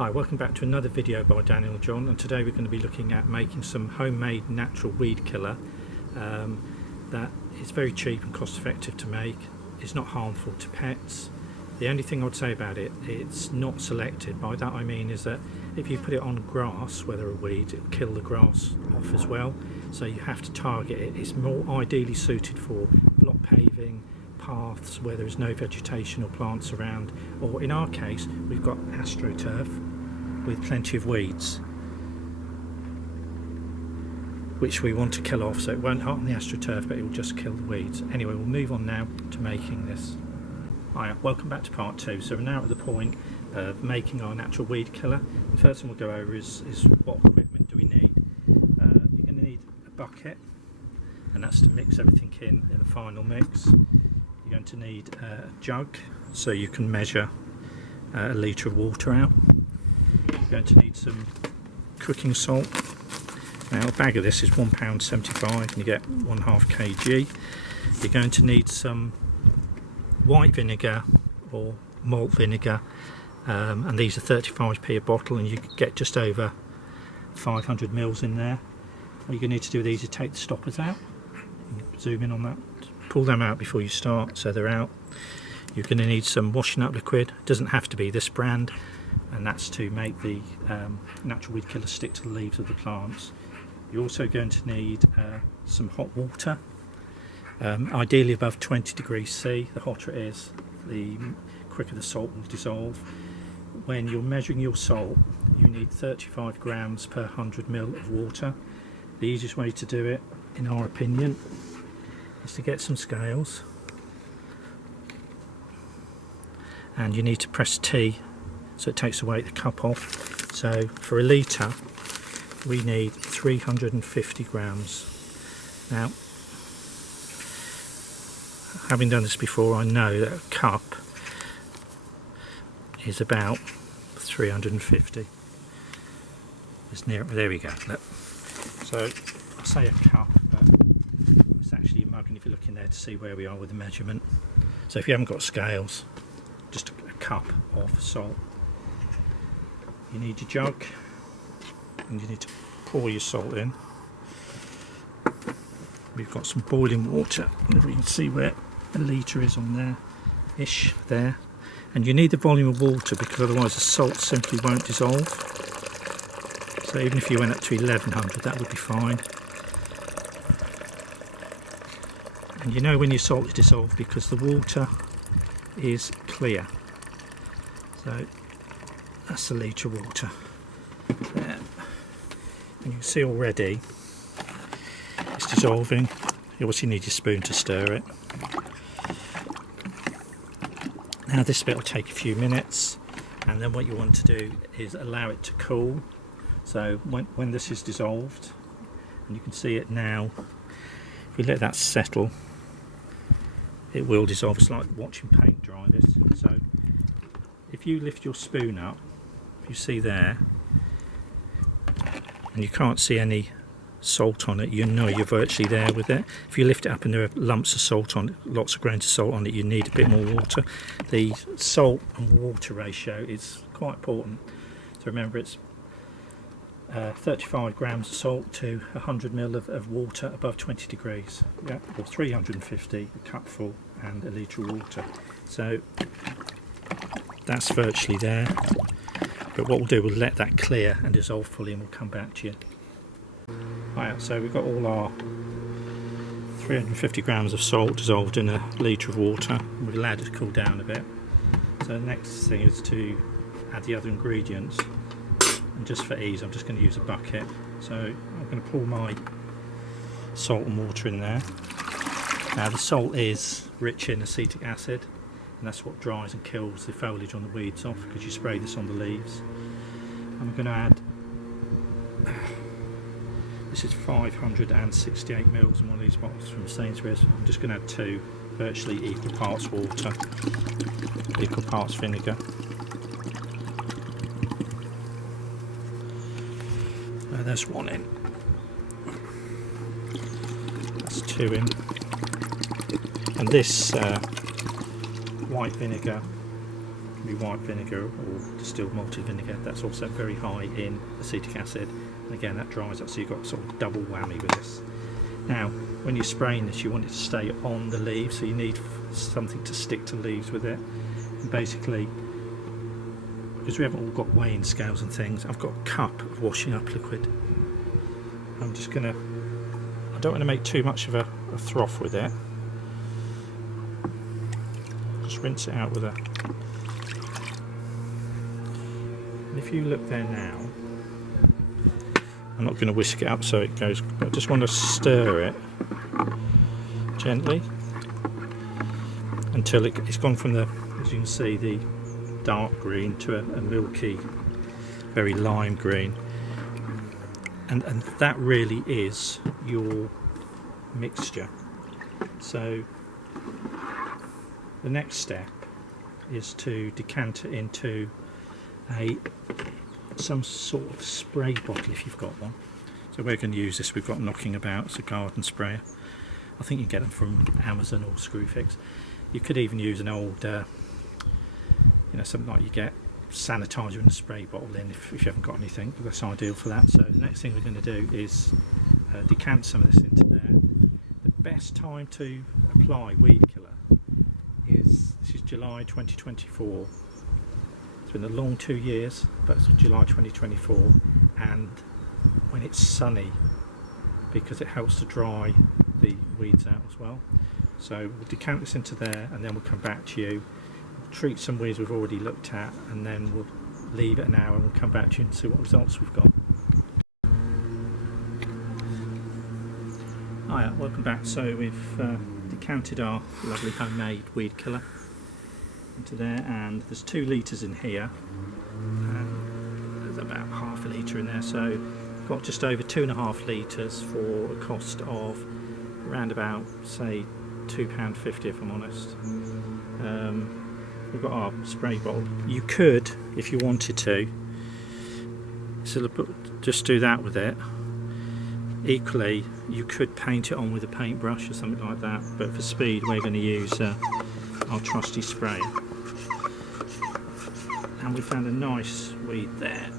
Hi, welcome back to another video by Daniel and John, and today we're going to be looking at making some homemade natural weed killer that is very cheap and cost effective to make. It's not harmful to pets. The only thing I would say about it, it's not selected. By that I mean is that if you put it on grass where there are weeds, it'll kill the grass off as well, so you have to target it. It's more ideally suited for block paving, paths where there is no vegetation or plants around, or in our case we've got astroturf with plenty of weeds which we want to kill off, so it won't harm the astroturf but it will just kill the weeds. Anyway, we'll move on now to making this. Hi, welcome back to part 2. So we're now at the point of making our natural weed killer. The first thing we'll go over is what equipment do we need. You're going to need a bucket, and that's to mix everything in the final mix. You're going to need a jug so you can measure a litre of water out. You're going to need some cooking salt. Now a bag of this is £1.75 and you get 1/2 kg. You're going to need some white vinegar or malt vinegar, and these are 35p a bottle, and you get just over 500 ml in there. What you're going to need to do with these is take the stoppers out. Zoom in on that. Pull them out before you start so they're out. You're going to need some washing up liquid. It doesn't have to be this brand, and that's to make the natural weed killer stick to the leaves of the plants. You're also going to need some hot water, ideally above 20 degrees C. The hotter it is, the quicker the salt will dissolve. When you're measuring your salt, you need 35 grams per 100 ml of water. The easiest way to do it, in our opinion, is to get some scales, and you need to press T so it takes the weight of the cup off. So for a litre we need 350 grams. Now, having done this before, I know that a cup is about 350. It's near, there we go. Look. So I say a cup, but it's actually a mug, and if you look in there to see where we are with the measurement. So if you haven't got scales, just a cup of salt. You need your jug, and you need to pour your salt in. We've got some boiling water, and if you can see where a litre is on there, ish there. And you need the volume of water because otherwise the salt simply won't dissolve. So even if you went up to 1100, that would be fine. And you know when your salt is dissolved because the water is clear. So that's a litre of water there. And you can see already it's dissolving. You obviously need your spoon to stir it. Now this bit will take a few minutes, and then what you want to do is allow it to cool. So when this is dissolved, and you can see it now, if we let that settle, it will dissolve. It's like watching paint dry this. So if you lift your spoon up, you see there, and you can't see any salt on it, you know you're virtually there with it. If you lift it up and there are lumps of salt on it, lots of grains of salt on it, you need a bit more water. The salt and water ratio is quite important. So remember, it's 35 grams of salt to 100 ml of water above 20 degrees, yeah, or 350, a cupful, and a litre of water. So that's virtually there. But what we'll do, we'll let that clear and dissolve fully, and we'll come back to you. Right, so we've got all our 350 grams of salt dissolved in a litre of water. We've allowed it to cool down a bit. So the next thing is to add the other ingredients. And just for ease, I'm just going to use a bucket. So I'm going to pour my salt and water in there. Now the salt is rich in acetic acid, and that's what dries and kills the foliage on the weeds off, because you spray this on the leaves. I'm going to add, this is 568 ml in one of these bottles from Sainsbury's. I'm just going to add 2 virtually equal parts water, equal parts vinegar. There's 1 in, that's 2 in, and this white vinegar can be white vinegar or distilled malted vinegar. That's also very high in acetic acid, and again that dries up, so you've got sort of double whammy with this. Now when you're spraying this, you want it to stay on the leaves, so you need something to stick to leaves with it. And basically, because we haven't all got weighing scales and things, I've got a cup of washing up liquid. I'm just gonna, I don't want to make too much of a froth with it. Just rinse it out with a, and if you look there now, I'm not going to whisk it up so it goes, I just want to stir it gently until it's gone from the, as you can see, the dark green to a milky, very lime green, and that really is your mixture. So the next step is to decant it into some sort of spray bottle if you've got one. So we're going to use this, we've got knocking about, it's a garden sprayer. I think you can get them from Amazon or Screwfix. You could even use an old something like you get sanitizer in a spray bottle in if you haven't got anything. That's ideal for that. So the next thing we're going to do is decant some of this into there. The best time to apply weed killer is, this is July 2024. It's been a long 2 years, but it's July 2024, and when it's sunny, because it helps to dry the weeds out as well. So we'll decant this into there, and then we'll come back to you, treat some weeds we've already looked at, and then we'll leave it an hour and we'll come back to you and see what results we've got. Hiya, welcome back. So we've decanted our lovely homemade weed killer into there, and there's 2 litres in here, and there's about half a litre in there, so got just over 2.5 litres for a cost of around about, say, £2.50 if I'm honest. We've got our spray bottle. You could, if you wanted to, just do that with it. Equally, you could paint it on with a paintbrush or something like that, but for speed we're going to use our trusty sprayer. And we found a nice weed there.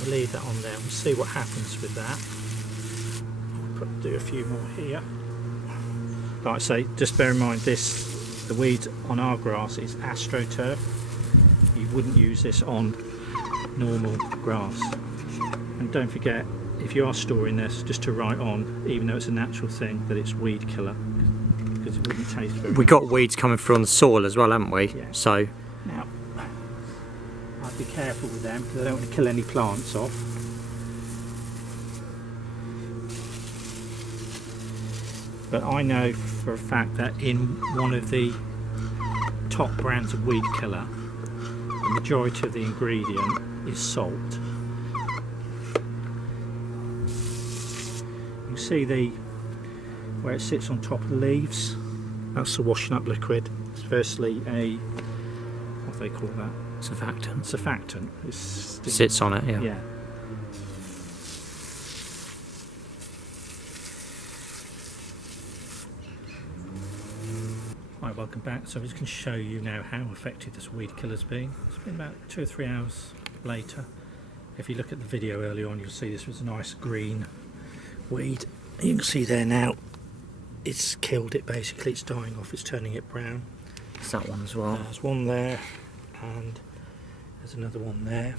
We'll leave that on there, we'll see what happens with that. I'll do a few more here. Like I say, just bear in mind this, the weed on our grass is astroturf. You wouldn't use this on normal grass. And don't forget, if you are storing this, just to write on, even though it's a natural thing, that it's weed killer, because it wouldn't taste very We've got weeds coming through on the soil as well, haven't we? Yeah. So now, I'd be careful with them because I don't want to kill any plants off. But I know for a fact that in one of the top brands of weed killer, the majority of the ingredient is salt. You see where it sits on top of the leaves? That's the washing up liquid. It's firstly what do they call that? surfactant. Surfactant. It Sits on it, yeah. Yeah. Hi, welcome back. So I'm just going to show you now how effective this weed killer's been. It's been about 2 or 3 hours later. If you look at the video earlier on, you'll see this was a nice green weed. You can see there now, it's killed it basically, it's dying off, it's turning it brown. There's that one as well. There's one there, and there's another one there.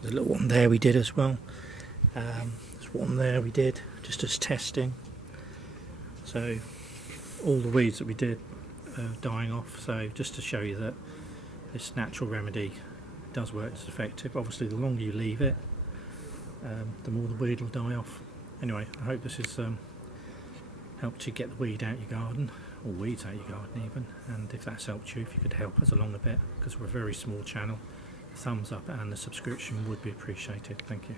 There's a little one there we did as well. There's one there we did, just as testing. So all the weeds that we did are dying off, so just to show you that this natural remedy does work, it's effective. Obviously the longer you leave it, the more the weed will die off. Anyway, I hope this has helped you get the weed out your garden, or weeds out your garden even, and if that's helped you, if you could help us along a bit, because we're a very small channel, the thumbs up and the subscription would be appreciated. Thank you.